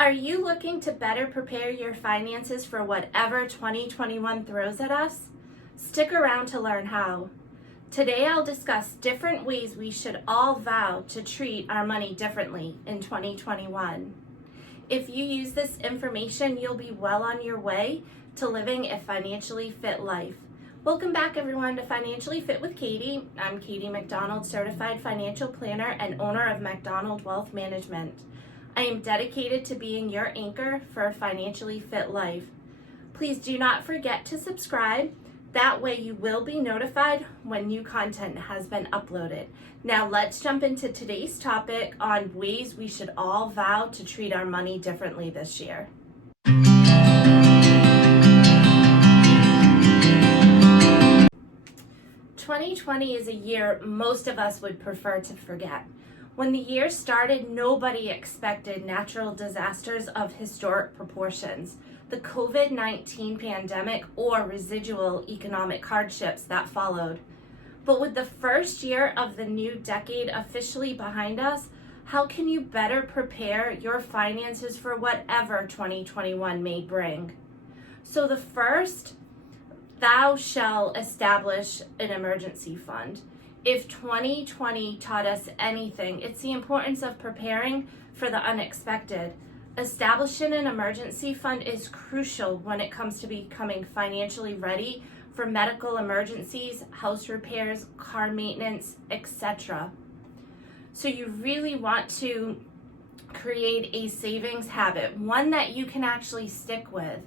Are you looking to better prepare your finances for whatever 2021 throws at us? Stick around to learn how. Today I'll discuss different ways we should all vow to treat our money differently in 2021. If you use this information, you'll be well on your way to living a financially fit life. Welcome back everyone to Financially Fit with Katie. I'm Katie MacDonald, certified financial planner and owner of MacDonald Wealth Management. I am dedicated to being your anchor for a financially fit life. Please do not forget to subscribe. That way you will be notified when new content has been uploaded. Now let's jump into today's topic on ways we should all vow to treat our money differently this year. "2020 is a year most of us would prefer to forget. When the year started, nobody expected natural disasters of historic proportions, the COVID-19 pandemic, or residual economic hardships that followed. But with the first year of the new decade officially behind us, how can you better prepare your finances for whatever 2021 may bring? So the first, thou shalt establish an emergency fund. If 2020 taught us anything, it's the importance of preparing for the unexpected. Establishing an emergency fund is crucial when it comes to becoming financially ready for medical emergencies, house repairs, car maintenance, etc. So you really want to create a savings habit, one that you can actually stick with.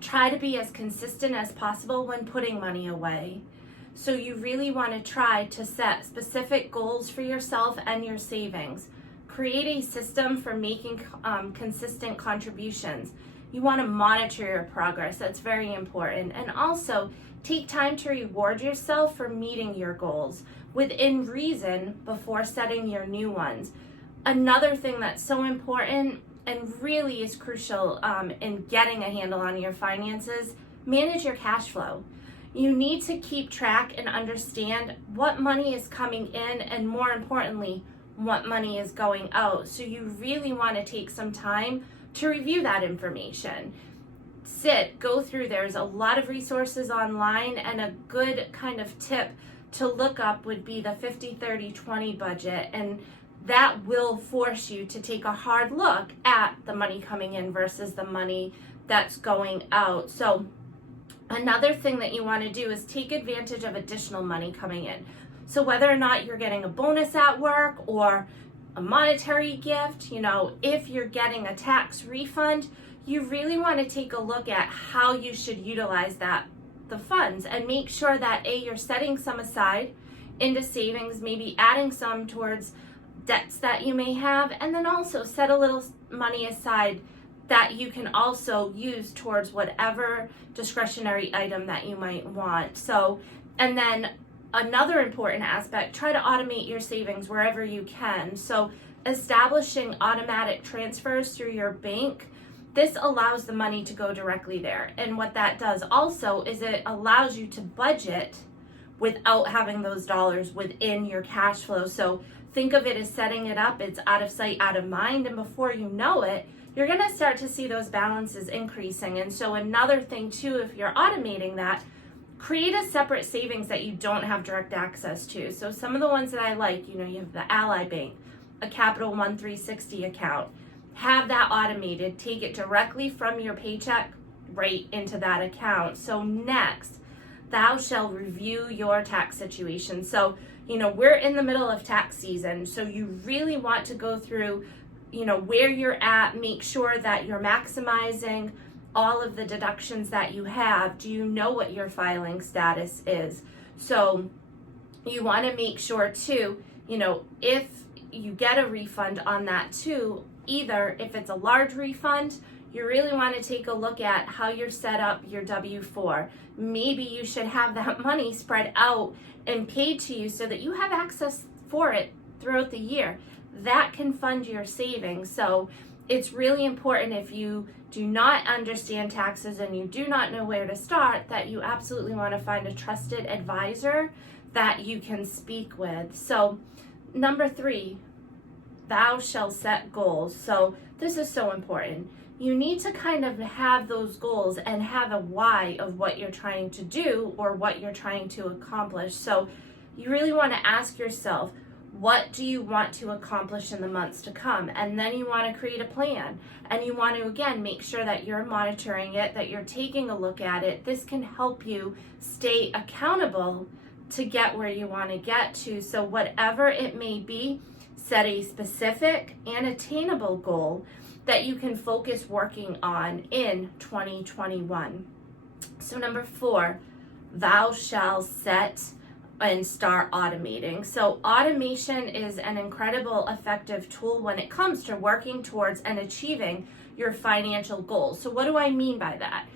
Try to be as consistent as possible when putting money away. So you really want to try to set specific goals for yourself and your savings. Create a system for making consistent contributions. You want to monitor your progress. That's very important. And also take time to reward yourself for meeting your goals within reason before setting your new ones. Another thing that's so important and really is crucial in getting a handle on your finances, manage your cash flow. You need to keep track and understand what money is coming in and, more importantly, what money is going out. So you really want to take some time to review that information. Go through. There's a lot of resources online, and a good kind of tip to look up would be the 50-30-20 budget, and that will force you to take a hard look at the money coming in versus the money that's going out. So another thing that you want to do is take advantage of additional money coming in. So whether or not you're getting a bonus at work or a monetary gift, if you're getting a tax refund, you really want to take a look at how you should utilize the funds, and make sure that you're setting some aside into savings, maybe adding some towards debts that you may have, and then also set a little money aside that you can also use towards whatever discretionary item that you might want. So, and then another important aspect, try to automate your savings wherever you can. So establishing automatic transfers through your bank, this allows the money to go directly there. And what that does also is it allows you to budget without having those dollars within your cash flow. So think of it as setting it up. It's out of sight, out of mind. And before you know it, you're going to start to see those balances increasing. And so another thing too, if you're automating that, create a separate savings that you don't have direct access to. So some of the ones that I like, you have the Ally Bank, a Capital One 360 account. Have that automated. Take it directly from your paycheck right into that account. So next, thou shalt review your tax situation. So, we're in the middle of tax season. So you really want to go through, where you're at, make sure that you're maximizing all of the deductions that you have. Do you know what your filing status is? So you want to make sure too, if you get a refund on that too, either if it's a large refund, you really want to take a look at how you're set up your W-4. Maybe you should have that money spread out and paid to you so that you have access for it throughout the year. That can fund your savings. So it's really important, if you do not understand taxes and you do not know where to start, that you absolutely want to find a trusted advisor that you can speak with. So number 3, thou shalt set goals. So this is so important. You need to kind of have those goals and have a why of what you're trying to do or what you're trying to accomplish. So you really want to ask yourself, what do you want to accomplish in the months to come? And then you want to create a plan. And you want to, again, make sure that you're monitoring it, that you're taking a look at it. This can help you stay accountable to get where you want to get to. So whatever it may be, set a specific and attainable goal that you can focus working on in 2021. So number 4, thou shalt set and start automating. So automation is an incredible effective tool when it comes to working towards and achieving your financial goals. So what do I mean by that?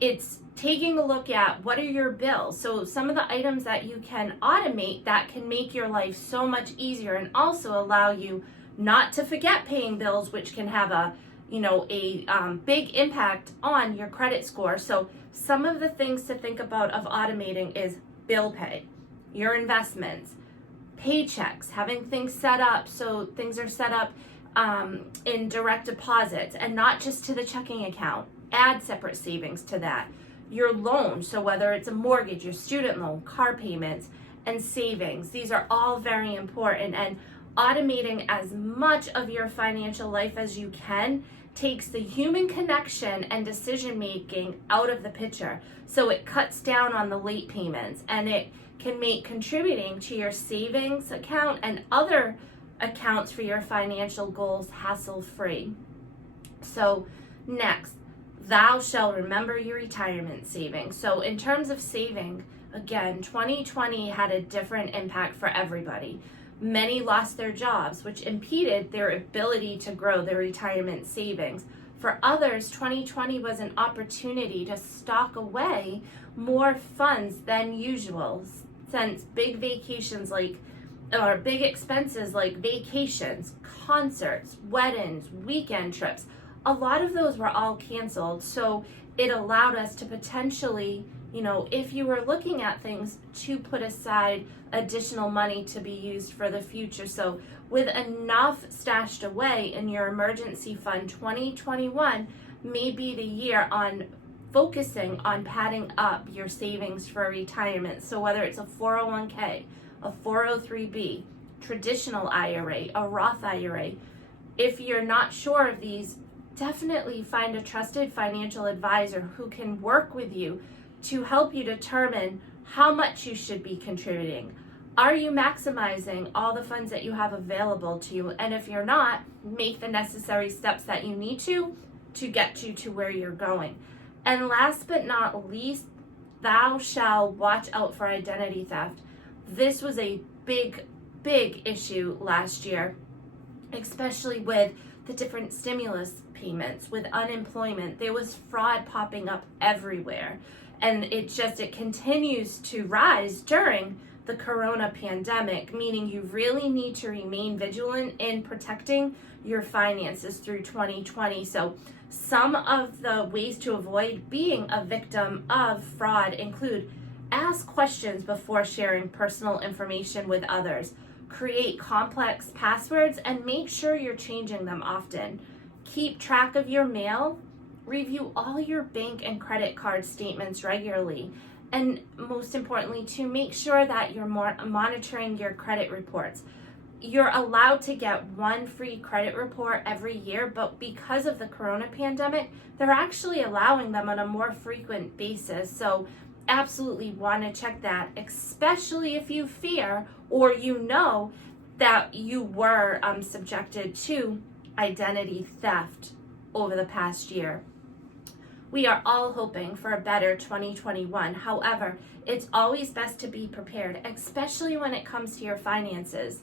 It's taking a look at what are your bills. So some of the items that you can automate that can make your life so much easier and also allow you not to forget paying bills, which can have a big impact on your credit score. So some of the things to think about of automating is bill pay, your investments, paychecks, having things set up so things are set up in direct deposits and not just to the checking account. Add separate savings to that. Your loan, so whether it's a mortgage, your student loan, car payments, and savings. These are all very important, and automating as much of your financial life as you can takes the human connection and decision making out of the picture. So it cuts down on the late payments, and it can make contributing to your savings account and other accounts for your financial goals hassle-free. So next, thou shalt remember your retirement savings. So in terms of saving, again, 2020 had a different impact for everybody. Many lost their jobs, which impeded their ability to grow their retirement savings. For others, 2020 was an opportunity to stock away more funds than usual, since big expenses like vacations, concerts, weddings, weekend trips, a lot of those were all canceled. So it allowed us to potentially, if you were looking at things, to put aside additional money to be used for the future. So with enough stashed away in your emergency fund, 2021 may be the year on focusing on padding up your savings for retirement. So whether it's a 401k, a 403b, traditional IRA, a Roth IRA, if you're not sure of these, definitely find a trusted financial advisor who can work with you to help you determine how much you should be contributing. Are you maximizing all the funds that you have available to you? And if you're not, make the necessary steps that you need to get you to where you're going. And last but not least, thou shalt watch out for identity theft. This was a big issue last year, especially with the different stimulus payments, with unemployment. There was fraud popping up everywhere. And it continues to rise during the corona pandemic, meaning you really need to remain vigilant in protecting your finances through 2020. So some of the ways to avoid being a victim of fraud include ask questions before sharing personal information with others, create complex passwords, and make sure you're changing them often. Keep track of your mail. Review all your bank and credit card statements regularly. And most importantly, to make sure that you're monitoring your credit reports. You're allowed to get one free credit report every year, but because of the corona pandemic, they're actually allowing them on a more frequent basis. So absolutely want to check that, especially if you fear or that you were subjected to identity theft over the past year. We are all hoping for a better 2021. However, it's always best to be prepared, especially when it comes to your finances.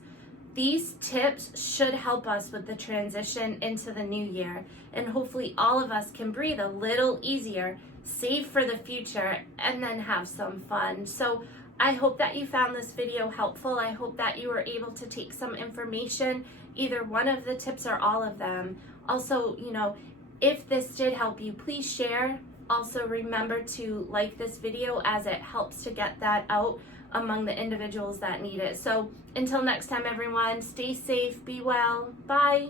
These tips should help us with the transition into the new year, and hopefully all of us can breathe a little easier, save for the future, and then have some fun. So I hope that you found this video helpful. I hope that you were able to take some information, either one of the tips or all of them. Also, if this did help you, please share. Also remember to like this video as it helps to get that out among the individuals that need it. So until next time, everyone, stay safe, be well, bye.